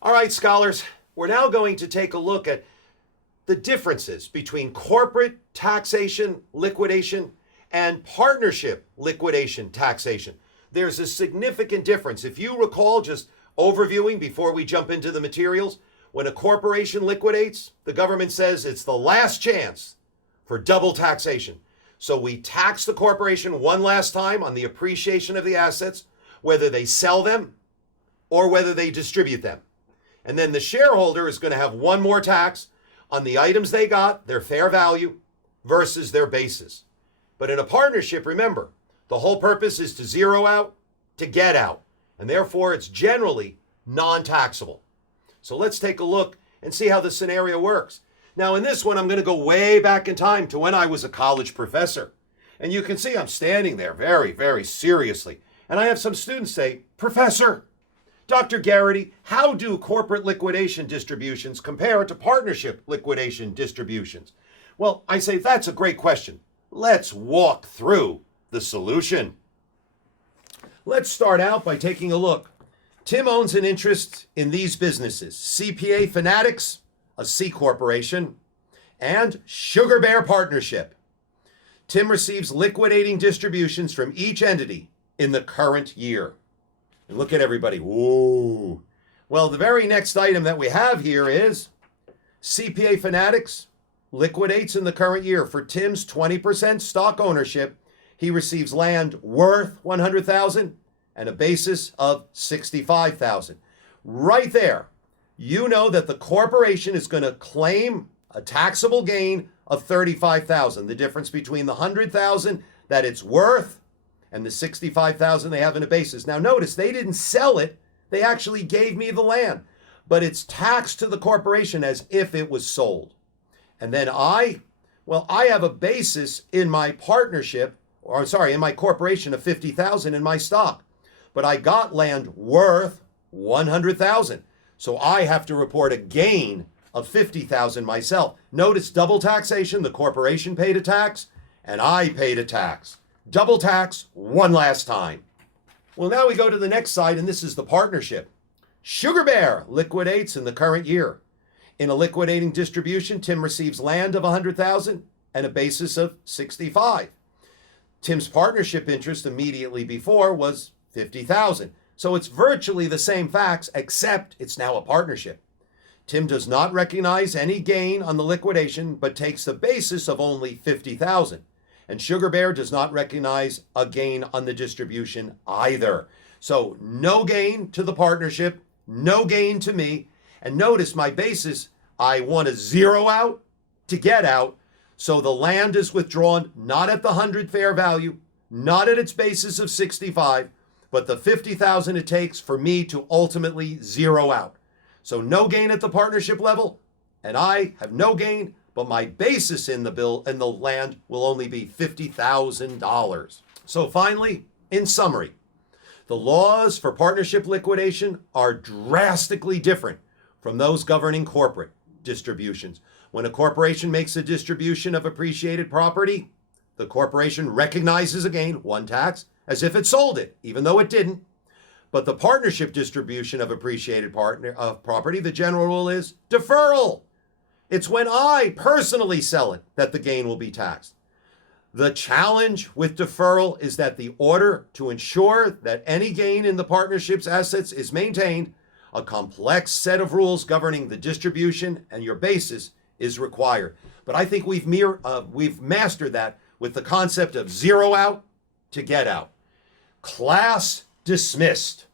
All right, scholars, we're now going to take a look at the differences between corporate taxation liquidation and partnership liquidation taxation. There's a significant difference. If you recall, just overviewing before we jump into the materials, when a corporation liquidates, the government says it's the last chance for double taxation. So we tax the corporation one last time on the appreciation of the assets, whether they sell them or whether they distribute them. And then the shareholder is going to have one more tax on the items they got, their fair value, versus their basis. But in a partnership, remember, the whole purpose is to zero out, to get out, and therefore it's generally non-taxable. So let's take a look and see how the scenario works. Now in this one, I'm going to go way back in time to when I was a college professor. And you can see I'm standing there very, very seriously. And I have some students say, "Professor, Dr. Garrity, how do corporate liquidation distributions compare to partnership liquidation distributions?" Well, I say, that's a great question. Let's walk through the solution. Let's start out by taking a look. Tim owns an interest in these businesses: CPA Fanatics, a C corporation, and Sugar Bear Partnership. Tim receives liquidating distributions from each entity in the current year. And look at everybody. Whoa. Well, the very next item that we have here is CPA Fanatics liquidates in the current year. For Tim's 20% stock ownership, he receives land worth $100,000 and a basis of $65,000. Right there, you know that the corporation is going to claim a taxable gain of $35,000, the difference between the $100,000 that it's worth and the $65,000 they have in a basis. Now notice, they didn't sell it, they actually gave me the land, but it's taxed to the corporation as if it was sold. And then I have a basis in my partnership, or sorry, in my corporation of $50,000 in my stock, but I got land worth $100,000. So I have to report a gain of $50,000 myself. Notice double taxation, the corporation paid a tax and I paid a tax. Double tax one last time. Well, now we go to the next side, and this is the partnership. Sugar Bear liquidates in the current year. In a liquidating distribution, Tim receives land of $100,000 and a basis of $65,000. Tim's partnership interest immediately before was $50,000. So it's virtually the same facts, except it's now a partnership. Tim does not recognize any gain on the liquidation, but takes the basis of only $50,000. And Sugar Bear does not recognize a gain on the distribution either. So no gain to the partnership, no gain to me. And notice my basis, I want to zero out to get out. So the land is withdrawn, not at the 100 fair value, not at its basis of 65, but the 50,000 it takes for me to ultimately zero out. So no gain at the partnership level, and I have no gain, but my basis in the land will only be $50,000. So finally, in summary, the laws for partnership liquidation are drastically different from those governing corporate distributions. When a corporation makes a distribution of appreciated property, the corporation recognizes a gain, one tax, as if it sold it, even though it didn't. But the partnership distribution of appreciated property, the general rule is deferral. It's when I personally sell it that the gain will be taxed. The challenge with deferral is that the order to ensure that any gain in the partnership's assets is maintained, a complex set of rules governing the distribution and your basis is required. But I think we've mastered that with the concept of zero out to get out. Class dismissed.